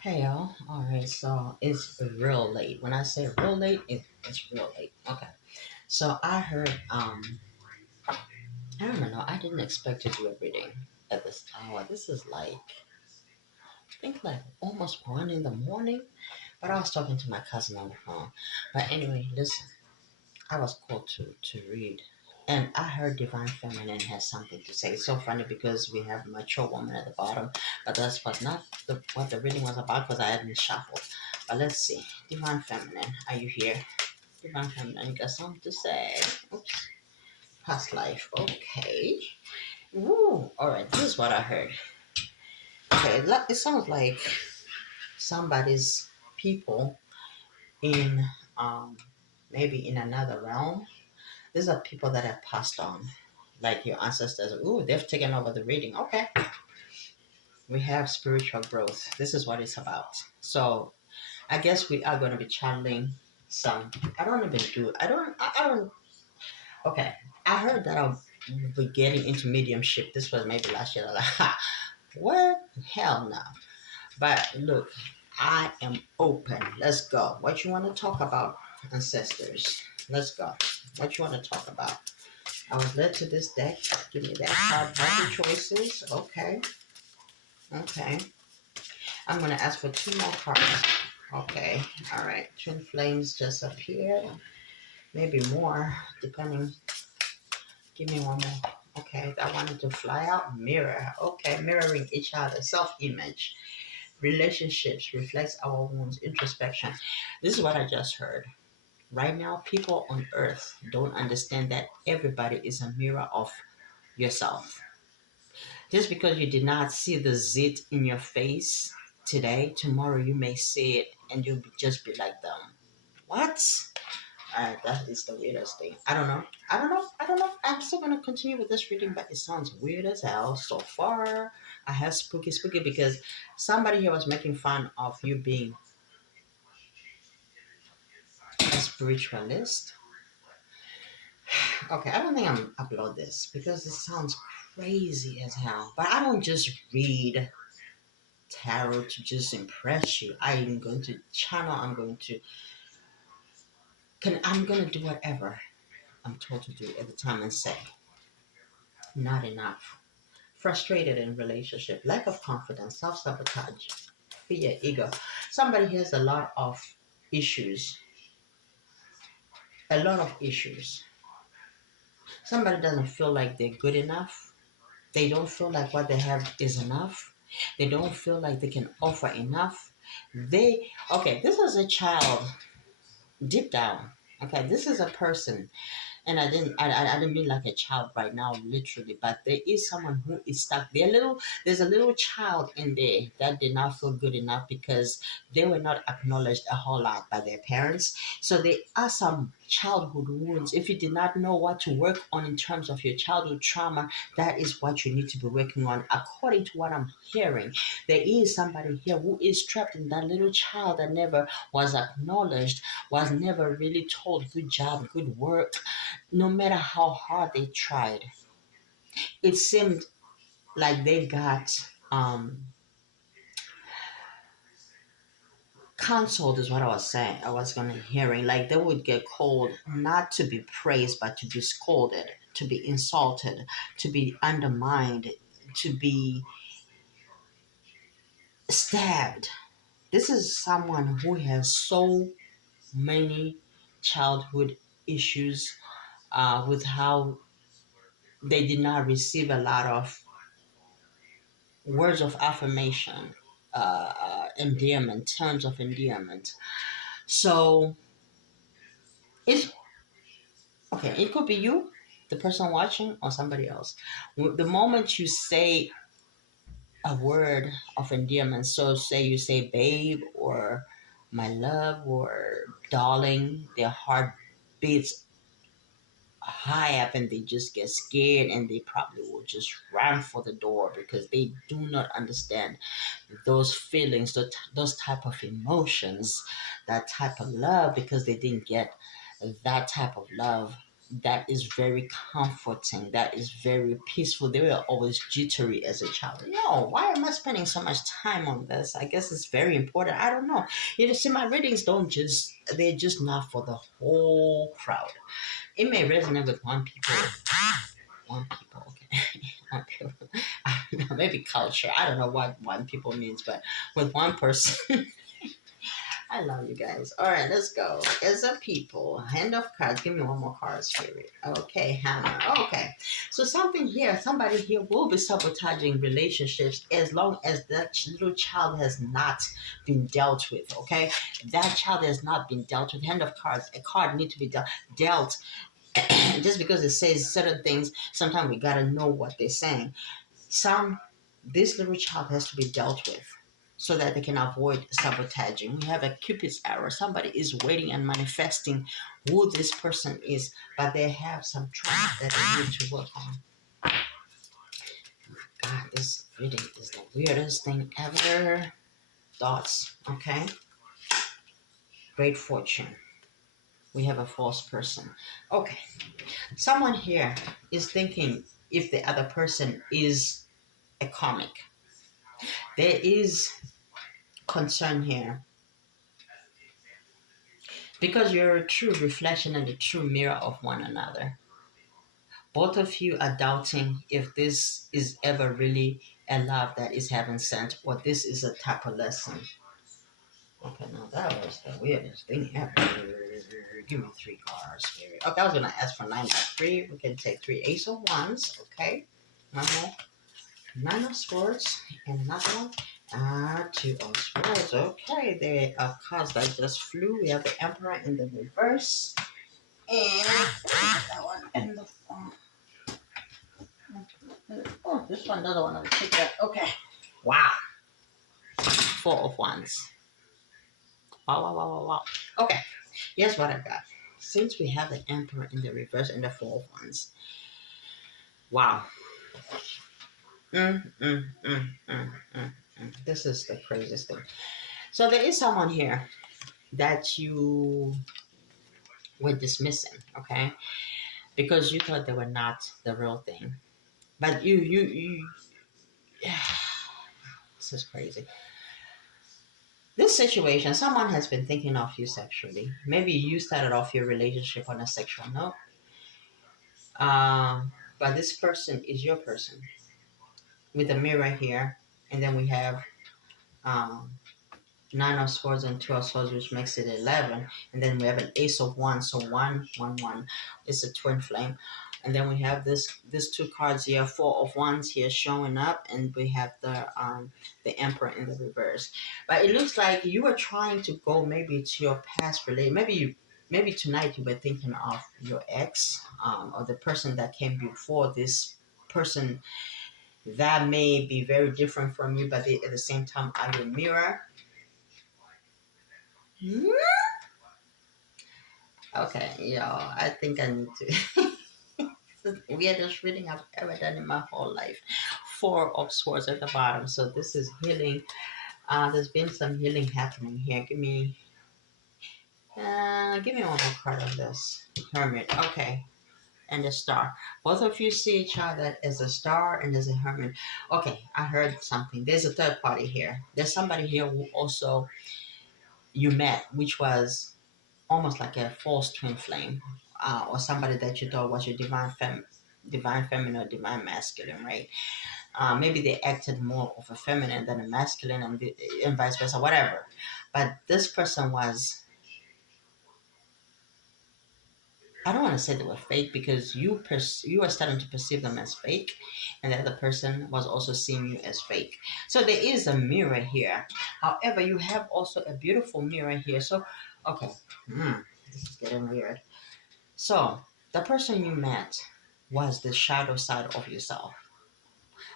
Hey y'all. Alright, so it's real late. When I say real late, it's real late. Okay. So I heard I don't know, I didn't expect to do a reading at this hour. This is like I think like almost 1 in the morning. But I was talking to my cousin on the phone. But anyway, listen, I was called to read. And I heard Divine Feminine has something to say. It's so funny because we have mature woman at the bottom, but that's not what the reading was about because I hadn't shuffled. But let's see. Divine Feminine, are you here? Divine Feminine, you got something to say? Oops. Past life. Okay. Woo. All right. This is what I heard. Okay. It sounds like somebody's people in maybe in another realm. These are people that have passed on, like your ancestors. Ooh, they've taken over the reading. Okay. We have spiritual growth. This is what it's about. So I guess we are going to be channeling some. I don't even do. I don't. Okay. I heard that I'll be getting into mediumship. This was maybe last year. I was like, ha, what? Hell no. But look, I am open. Let's go. What you want to talk about, ancestors? Let's go. What you want to talk about? I was led to this deck. Give me that card. Happy choices. Okay. Okay. I'm going to ask for two more cards. Okay. All right. Twin flames just appeared. Maybe more, depending. Give me one more. Okay. I wanted to fly out. Mirror. Okay. Mirroring each other. Self image. Relationships reflects our wounds. Introspection. This is what I just heard. Right now, people on earth don't understand that everybody is a mirror of yourself. Just because you did not see the zit in your face today, tomorrow you may see it and you'll just be like them. What? That is the weirdest thing. I don't know. I don't know. I don't know. I'm still gonna continue with this reading, but it sounds weird as hell so far. I have spooky because somebody here was making fun of you being a spiritualist. Okay, I don't think I'm upload this because it sounds crazy as hell. But I don't just read tarot to just impress you. I am going to channel. I'm going to do whatever I'm told to do at the time and say not enough. Frustrated in relationship, lack of confidence, self sabotage, fear, ego. Somebody has a lot of issues. A lot of issues. Somebody doesn't feel like they're good enough. They don't feel like what they have is enough. They don't feel like they can offer enough. This is a child deep down. Okay, this is a person, and I didn't mean like a child right now, literally, but there is someone who is stuck. There's a little child in there that did not feel good enough because they were not acknowledged a whole lot by their parents. So there are some childhood wounds. If you did not know what to work on in terms of your childhood trauma, that is what you need to be working on. According to what I'm hearing, there is somebody here who is trapped in that little child that never was acknowledged, was never really told good job, good work, no matter how hard they tried. It seemed like they got counseled is what I was saying. I was gonna hearing like they would get called not to be praised but to be scolded, to be insulted, to be undermined, to be stabbed. This is someone who has so many childhood issues with how they did not receive a lot of words of affirmation, endearment, terms of endearment. So it's okay. It could be you, the person watching, or somebody else. The moment you say a word of endearment, so say you say babe or my love or darling, their heart beats high up and they just get scared and they probably will just run for the door because they do not understand those feelings, those type of emotions, that type of love because they didn't get that type of love that is very comforting, that is very peaceful. They were always jittery as a child. Yo, why am I spending so much time on this? I guess it's very important. I don't know. You know, see, my readings don't just, they're just not for the whole crowd. It may resonate with one people, okay. One people. I don't know, maybe culture. I don't know what one people means, but with one person. I love you guys. All right, let's go. As a people, hand of cards. Give me one more card, spirit. Okay, hammer. Okay. So something here, somebody here will be sabotaging relationships as long as that little child has not been dealt with. Okay, that child has not been dealt with. Hand of cards. A card need to be dealt. Just because it says certain things, sometimes we gotta know what they're saying. This little child has to be dealt with so that they can avoid sabotaging. We have a Cupid's arrow. Somebody is waiting and manifesting who this person is, but they have some trauma that they need to work on. God, this reading is the weirdest thing ever. Thoughts, okay? Great fortune. We have a false person. Okay, someone here is thinking if the other person is a comic. There is concern here because you're a true reflection and a true mirror of one another. Both of you are doubting if this is ever really a love that is heaven sent or this is a type of lesson. Okay, now that was the weirdest thing ever. Give me three cards, spirit. Okay, I was gonna ask for 9 by 3. We can take 3 ace of wands. Okay, one more 9 of swords and another one. 2 of swords. Okay, there are cards that just flew. We have the emperor in the reverse. And that one in the oh, this one doesn't want to take that. Okay. Wow. 4 of wands. Wow, wow, wow, wow, wow. Okay. Here's what I got. Since we have the emperor in the reverse and the 4 of wands. Wow. This is the craziest thing. So there is someone here that you were dismissing, okay? Because you thought they were not the real thing. But this is crazy. This situation, someone has been thinking of you sexually. Maybe you started off your relationship on a sexual note. But this person is your person with a mirror here. And then we have um, 9 of swords and 2 of swords, which makes it 11. And then we have an ace of wands. So 1, 1, 1 is a twin flame. And then we have these 2 cards here, 4 of wands here showing up, and we have the emperor in the reverse. But it looks like you were trying to go maybe to your past relate. Maybe tonight you were thinking of your ex, or the person that came before this person that may be very different from you, but they at the same time are your mirror. Okay, y'all, I think I need to. The weirdest reading I've ever done in my whole life. 4 of swords at the bottom. So this is healing. There's been some healing happening here. Give me one more card of this. Hermit. Okay. And the star. Both of you see each other as a star and as a hermit. Okay, I heard something. There's a third party here. There's somebody here who also you met, which was almost like a false twin flame, or somebody that you thought was your divine feminine or divine masculine, right? Maybe they acted more of a feminine than a masculine, and vice versa, whatever. But this person was, I don't want to say they were fake because you are starting to perceive them as fake, and the other person was also seeing you as fake. So there is a mirror here. However, you have also a beautiful mirror here. So, okay, this is getting weird. So the person you met was the shadow side of yourself,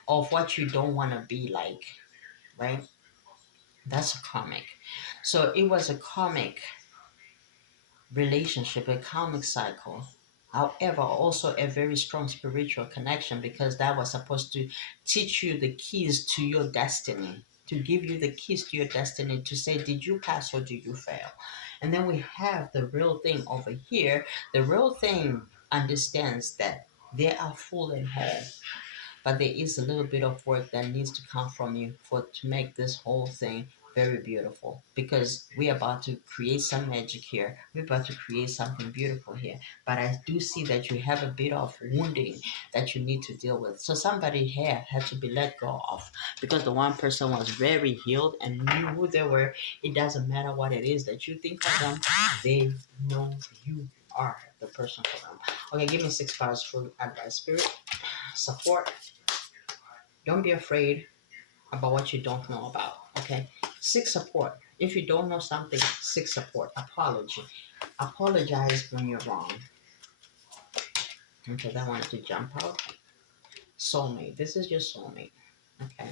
of what you don't want to be like, right? That's a comic. So it was a comic relationship, a karmic cycle. However, also a very strong spiritual connection because that was supposed to teach you the keys to your destiny, to give you the keys to your destiny, to say, did you pass or did you fail? And then we have the real thing over here. The real thing understands that they are full and whole, but there is a little bit of work that needs to come from you for to make this whole thing very beautiful, because we're about to create some magic here, we're about to create something beautiful here. But I do see that you have a bit of wounding that you need to deal with, so somebody here had to be let go of, because the one person was very healed and knew who they were. It doesn't matter what it is that you think of them, they know you are the person for them. Okay, give me 6 cards for advice, spirit. Support. Don't be afraid about what you don't know about. Okay. Seek support. If you don't know something, seek support. Apology. Apologize when you're wrong. Okay, that wanted to jump out. Soulmate. This is your soulmate. Okay.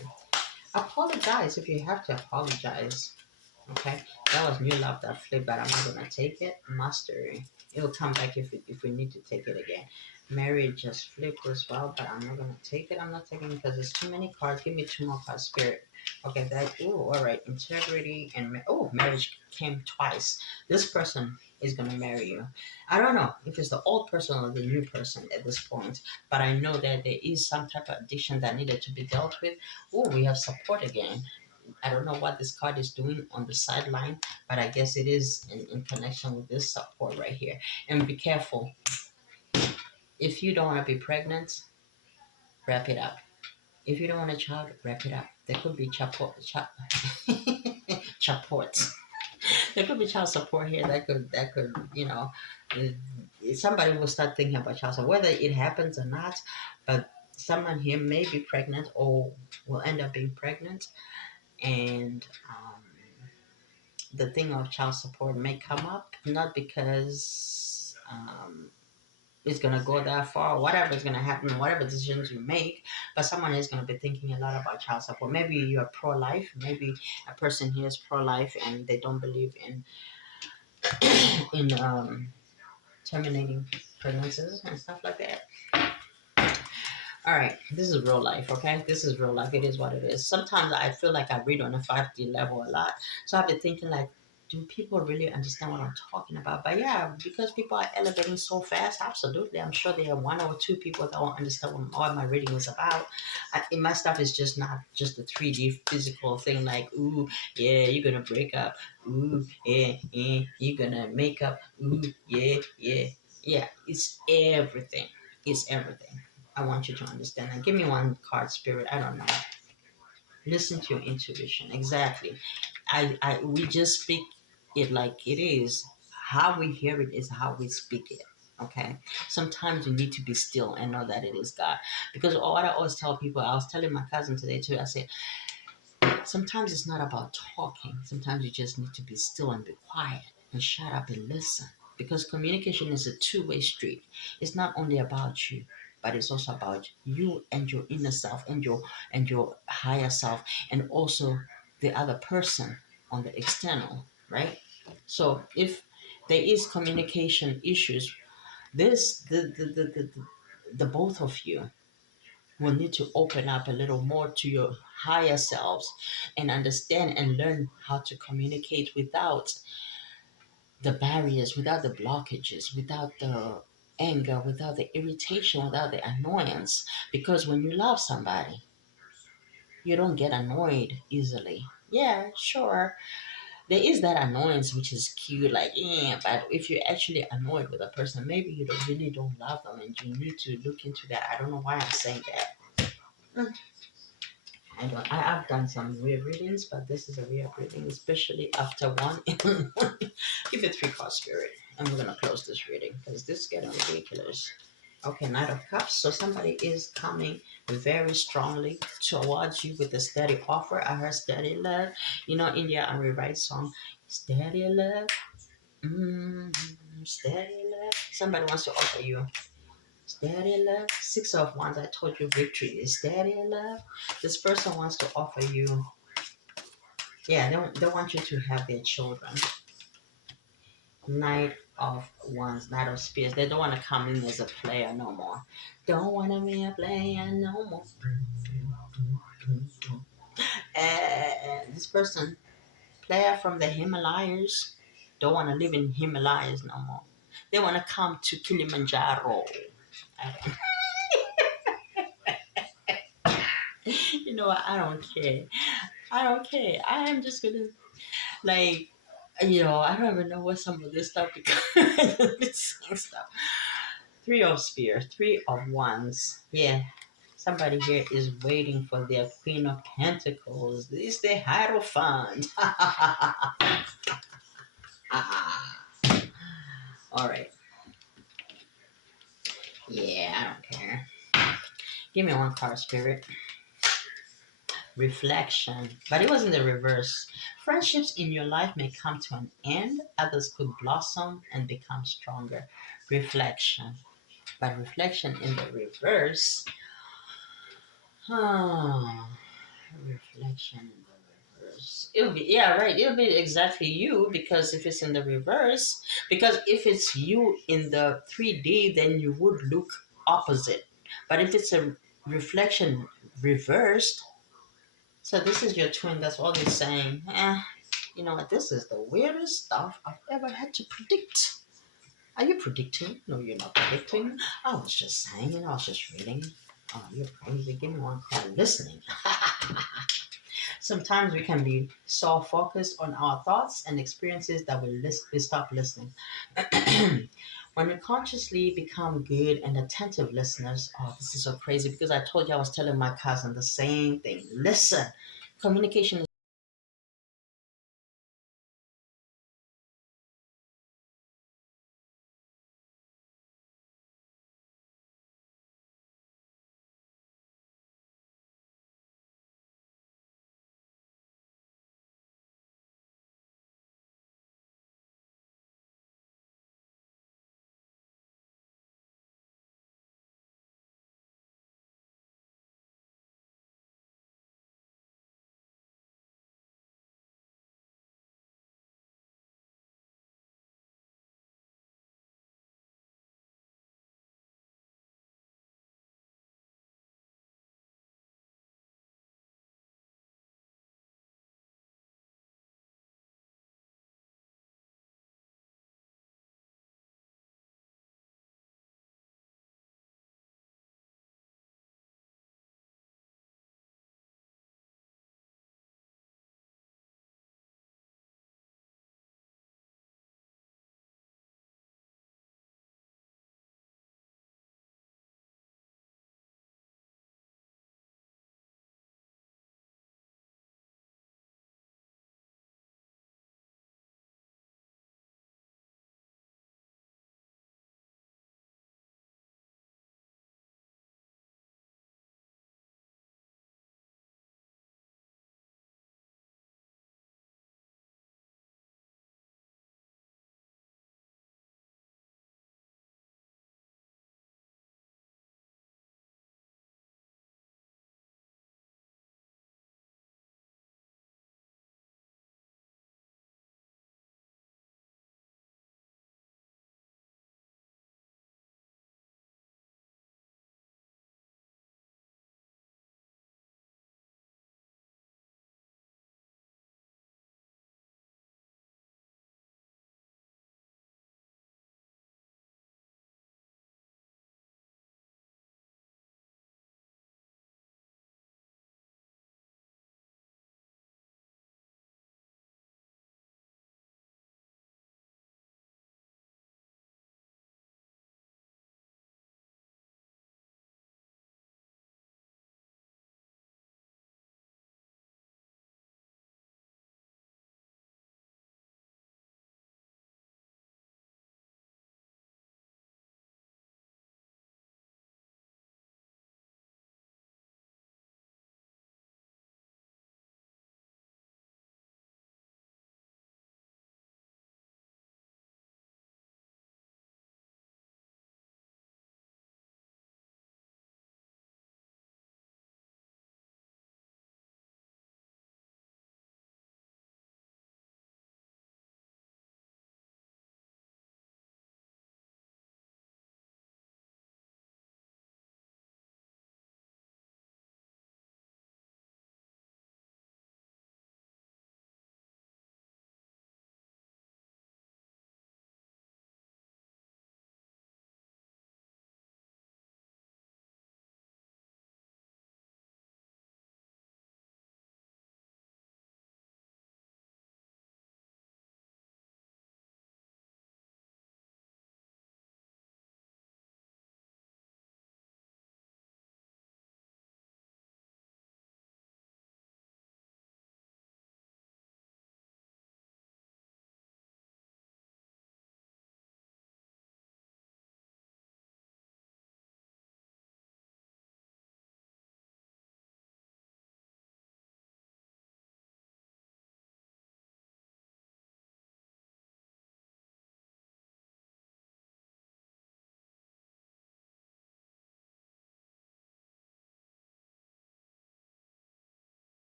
Apologize if you have to apologize. Okay. That was new love that flipped, but I'm not gonna take it. Mastery. It will come back if we need to take it again. Marriage just flipped as well, but I'm not gonna take it. I'm not taking it because there's too many cards. Give me 2 more cards, spirit. Okay, that. Oh, all right. Integrity and marriage came twice. This person is gonna marry you. I don't know if it's the old person or the new person at this point, but I know that there is some type of addiction that needed to be dealt with. Oh, we have support again. I don't know what this card is doing on the sideline, but I guess it is in connection with this support right here. And be careful. If you don't want to be pregnant, wrap it up. If you don't want a child, wrap it up. There could be supports. There could be child support here. That could somebody will start thinking about child support, whether it happens or not. But someone here may be pregnant or will end up being pregnant, and the thing of child support may come up, not because it's gonna go that far, whatever is gonna happen, whatever decisions you make, but someone is gonna be thinking a lot about child support. Maybe you're pro-life, maybe a person here is pro-life and they don't believe in terminating pregnancies and stuff like that. All right, this is real life, okay? This is real life. It is what it is. Sometimes I feel like I read on a 5D level a lot. So I've been thinking, like, do people really understand what I'm talking about? But yeah, because people are elevating so fast, absolutely. I'm sure there are 1 or 2 people that won't understand what my reading is about. My stuff is just not just a 3D physical thing, like, ooh, yeah, you're going to break up. Ooh, yeah, yeah, you're going to make up. Ooh, yeah, yeah. Yeah, it's everything. It's everything. I want you to understand that. Give me 1 card, spirit. I don't know. Listen to your intuition. Exactly. We just speak it like it is. How we hear it is how we speak it. Okay. Sometimes you need to be still and know that it is God. Because what I always tell people, I was telling my cousin today too. I said, sometimes it's not about talking. Sometimes you just need to be still and be quiet and shut up and listen. Because communication is a two-way street. It's not only about you, but it's also about you and your inner self and your higher self, and also the other person on the external, right? So if there is communication issues, this the both of you will need to open up a little more to your higher selves and understand and learn how to communicate without the barriers, without the blockages, without the anger, without the irritation, without the annoyance. Because when you love somebody, you don't get annoyed easily. Yeah, sure. There is that annoyance which is cute, like yeah, but if you're actually annoyed with a person, maybe you don't really don't love them and you need to look into that. I don't know why I'm saying that. Mm. I've done some weird readings, but this is a weird reading, especially after one. Give it 3 card, spirit, and we're gonna close this reading because this is getting ridiculous. Okay, Knight of Cups. So somebody is coming very strongly towards you with a steady offer. I heard steady love. You know, India and we write song, steady love. Mm, steady love. Somebody wants to offer you steady love. 6 of Wands. I told you victory is steady love. This person wants to offer you. Yeah, they want you to have their children. Knight of Wands, Knight of Spears. They don't want to come in as a player no more. Don't want to be a player no more. This person, player from the Himalayas, don't want to live in Himalayas no more. They want to come to Kilimanjaro. You know what? I don't care. I don't care. I am just gonna like, I don't even know what some of this stuff because this stuff. Three of spears, three of wands. Yeah. Somebody here is waiting for their Queen of Pentacles. This is the Hierophant. All right. Yeah, I don't care. Give me one card, Spirit. Reflection. But it was in the reverse. Friendships in your life may come to an end, others could blossom and become stronger. Reflection. But reflection in the reverse. Huh. Reflection in the reverse. It'll be, yeah, right. It'll be exactly you because if it's in the reverse, because if it's you in the 3D, then you would look opposite. But if it's a reflection reversed, so this is your twin. That's all he's saying. You know what? This is the weirdest stuff I've ever had to predict. Are you predicting? No, you're not predicting. I was just saying. I was just reading. Oh, you're crazy. Give me one card. Listening. Sometimes we can be so focused on our thoughts and experiences that we stop listening. When we consciously become good and attentive listeners, oh, this is so crazy because I told you I was telling my cousin the same thing. Listen, communication